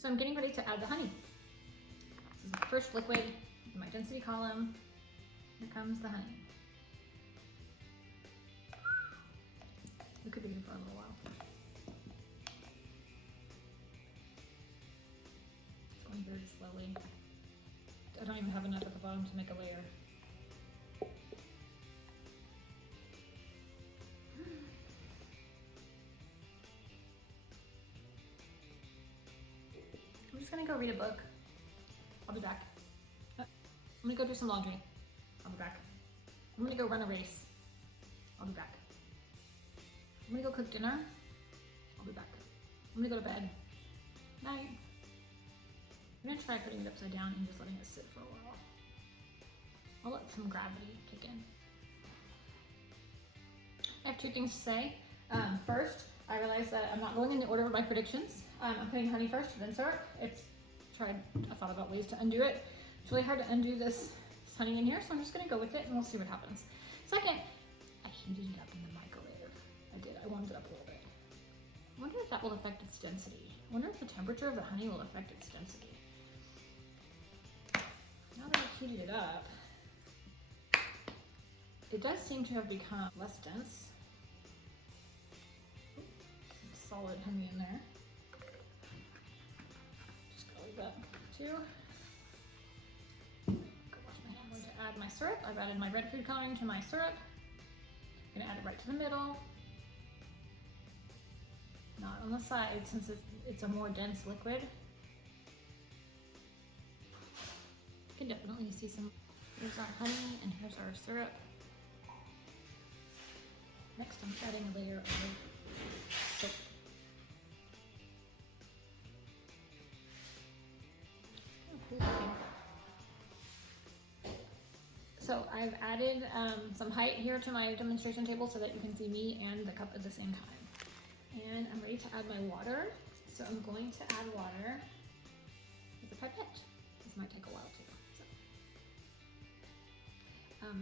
So I'm getting ready to add the honey. This is the first liquid in my density column. Here comes the honey. We could be here for a little while. It's going very slowly. I don't even have enough at the bottom to make a layer. I'm just gonna go read a book. I'll be back. I'm gonna go do some laundry. I'll be back. I'm gonna go run a race. I'll be back. I'm gonna go cook dinner. I'll be back. I'm gonna go to bed. Night. I'm gonna try putting it upside down and just letting it sit for a while. I'll let some gravity kick in. I have two things to say. First, I realized that I'm not going in the order of my predictions. I'm putting honey first, then syrup. I thought about ways to undo it. It's really hard to undo this honey in here, so I'm just gonna go with it and we'll see what happens. Second, I heated it up in the microwave. I did, I warmed it up a little bit. I wonder if that will affect its density. I wonder if the temperature of the honey will affect its density. Now that I've heated it up, it does seem to have become less dense. Some solid honey in there. Just go like that too. Go wash my hands. I'm going to add my syrup. I've added my red food coloring to my syrup. I'm gonna add it right to the middle. Not on the side since it's a more dense liquid. You can definitely see some. Here's our honey and here's our syrup. Next I'm adding a layer of soap. So I've added some height here to my demonstration table so that you can see me and the cup at the same time. And I'm ready to add my water. So I'm going to add water with a pipette. This might take a while too.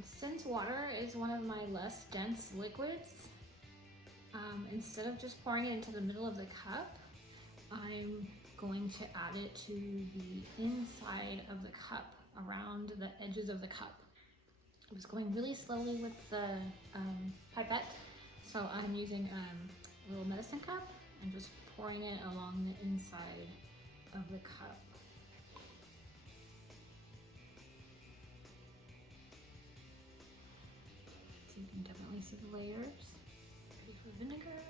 Since water is one of my less dense liquids, instead of just pouring it into the middle of the cup, I'm going to add it to the inside of the cup, around the edges of the cup. I was going really slowly with the pipette, so I'm using a little medicine cup and just pouring it along the inside of the cup. So you can definitely see the layers. Ready for vinegar.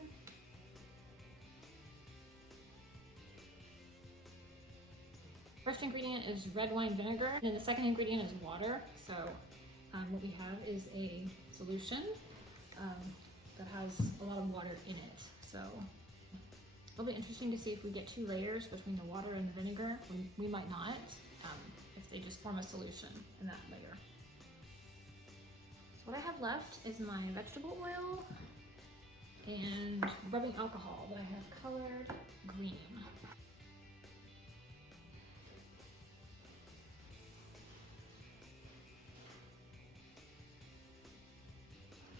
First ingredient is red wine vinegar, and then the second ingredient is water. So what we have is a solution that has a lot of water in it. So it'll be interesting to see if we get two layers between the water and the vinegar. We might not, if they just form a solution in that layer. So what I have left is my vegetable oil and rubbing alcohol that I have colored green.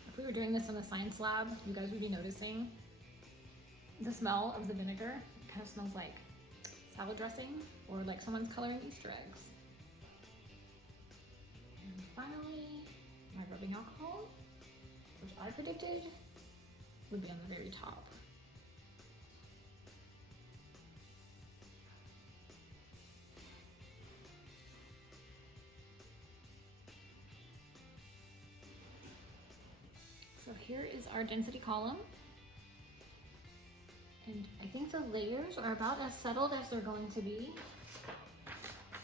If we were doing this in a science lab, you guys would be noticing the smell of the vinegar. It kind of smells like salad dressing or like someone's coloring Easter eggs. And finally, my rubbing alcohol, which I predicted would be on the very top. So here is our density column. And I think the layers are about as settled as they're going to be.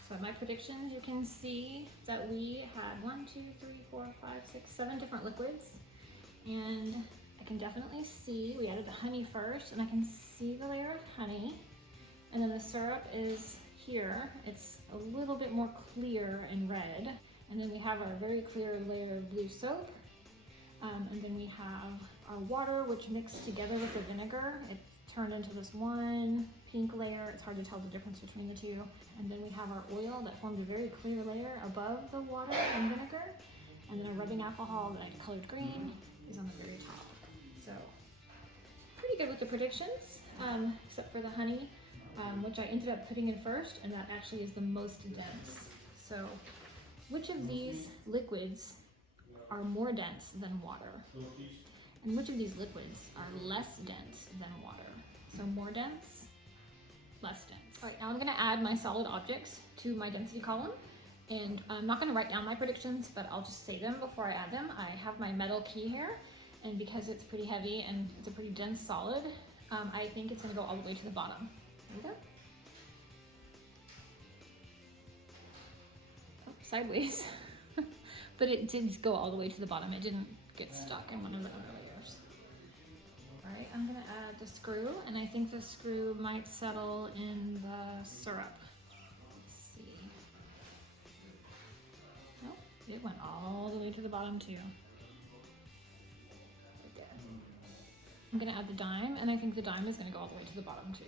So my predictions, you can see that we had 1, 2, 3, 4, 5, 6, 7 different liquids. And I can definitely see, we added the honey first, and I can see the layer of honey. And then the syrup is here. It's a little bit more clear and red. And then we have our very clear layer of blue soap. And then we have our water, which mixed together with the vinegar. It turned into this one pink layer. It's hard to tell the difference between the two. And then we have our oil that formed a very clear layer above the water and vinegar. And then our rubbing alcohol that I colored green is on the very top. So pretty good with the predictions, except for the honey. which I ended up putting in first, and that actually is the most dense. So which of these liquids are more dense than water? And which of these liquids are less dense than water? So more dense, less dense. All right, now I'm gonna add my solid objects to my density column. And I'm not gonna write down my predictions, but I'll just say them before I add them. I have my metal key here, and because it's pretty heavy and it's a pretty dense solid, I think it's gonna go all the way to the bottom. There we go. Oh, sideways. But it did go all the way to the bottom. It didn't get stuck in one of the other layers. All right, I'm gonna add the screw, and I think the screw might settle in the syrup. Let's see. Oh, it went all the way to the bottom too. Right there. I'm gonna add the dime, and I think the dime is gonna go all the way to the bottom too.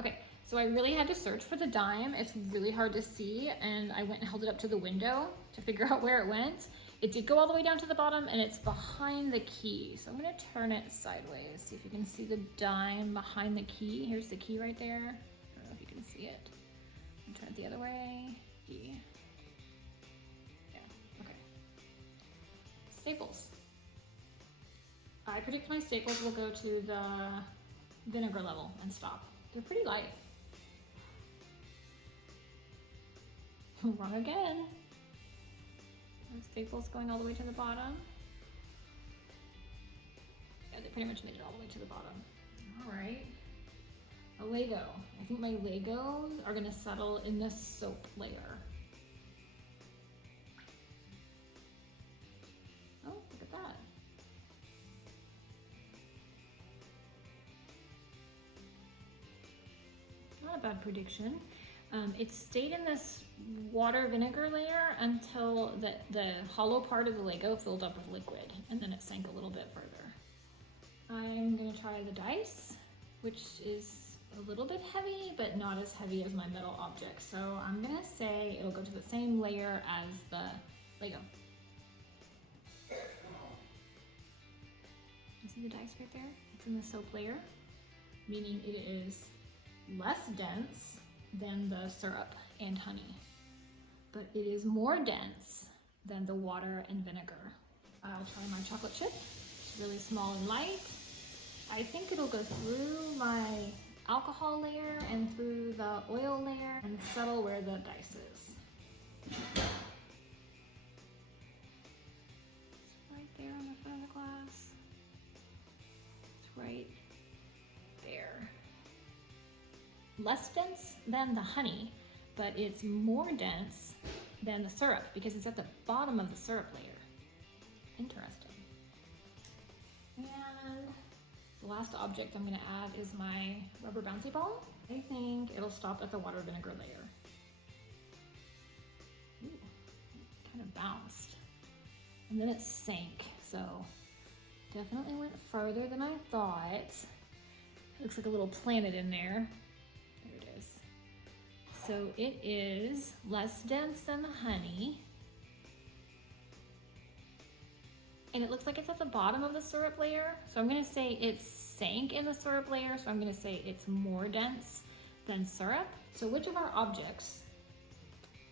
Okay. So I really had to search for the dime. It's really hard to see, and I went and held it up to the window to figure out where it went. It did go all the way down to the bottom, and it's behind the key. So I'm gonna turn it sideways, see if you can see the dime behind the key. Here's the key right there. I don't know if you can see it. I'll turn it the other way. Key. Yeah, okay. Staples. I predict my staples will go to the vinegar level and stop. They're pretty light. Wrong again. The staples going all the way to the bottom. Yeah, they pretty much made it all the way to the bottom. All right. A Lego. I think my Legos are gonna settle in the soap layer. Oh, look at that. Not a bad prediction. It stayed in this water vinegar layer until the hollow part of the Lego filled up with liquid, and then it sank a little bit further. I'm gonna try the dice, which is a little bit heavy, but not as heavy as my metal object. So I'm gonna say it'll go to the same layer as the Lego. You see the dice right there? It's in the soap layer, meaning it is less dense than the syrup and honey, but it is more dense than the water and vinegar. I'll try my chocolate chip. It's really small and light. I think it'll go through my alcohol layer and through the oil layer and settle where the dice is. It's right there on the front of the glass. It's right there. Less dense than the honey, but it's more dense than the syrup because it's at the bottom of the syrup layer. Interesting. And the last object I'm gonna add is my rubber bouncy ball. I think it'll stop at the water vinegar layer. Ooh, it kind of bounced. And then it sank, so definitely went further than I thought. It looks like a little planet in there. There it is. So it is less dense than the honey. And it looks like it's at the bottom of the syrup layer. So I'm gonna say it sank in the syrup layer. So I'm gonna say it's more dense than syrup. So which of our objects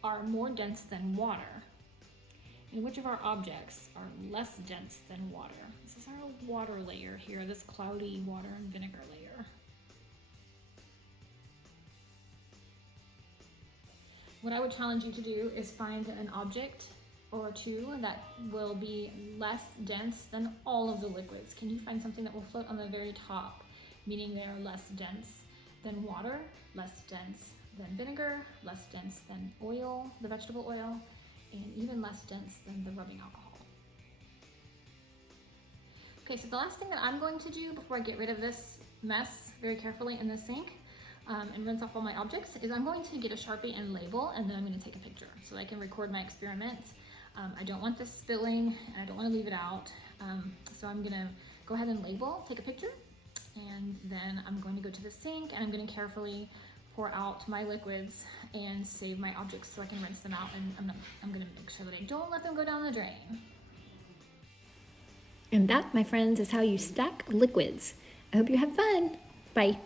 are more dense than water? And which of our objects are less dense than water? This is our water layer here, this cloudy water and vinegar layer. What I would challenge you to do is find an object or two that will be less dense than all of the liquids. Can you find something that will float on the very top, meaning they're less dense than water, less dense than vinegar, less dense than oil, the vegetable oil, and even less dense than the rubbing alcohol? Okay, so the last thing that I'm going to do before I get rid of this mess very carefully in the sink and rinse off all my objects is I'm going to get a Sharpie and label, and then I'm going to take a picture so I can record my experiment. I don't want this spilling, and I don't want to leave it out, so I'm going to go ahead and label, take a picture, and then I'm going to go to the sink and I'm going to carefully pour out my liquids and save my objects so I can rinse them out, and I'm going to make sure that I don't let them go down the drain. And that, my friends, is how you stack liquids. I hope you have fun. Bye.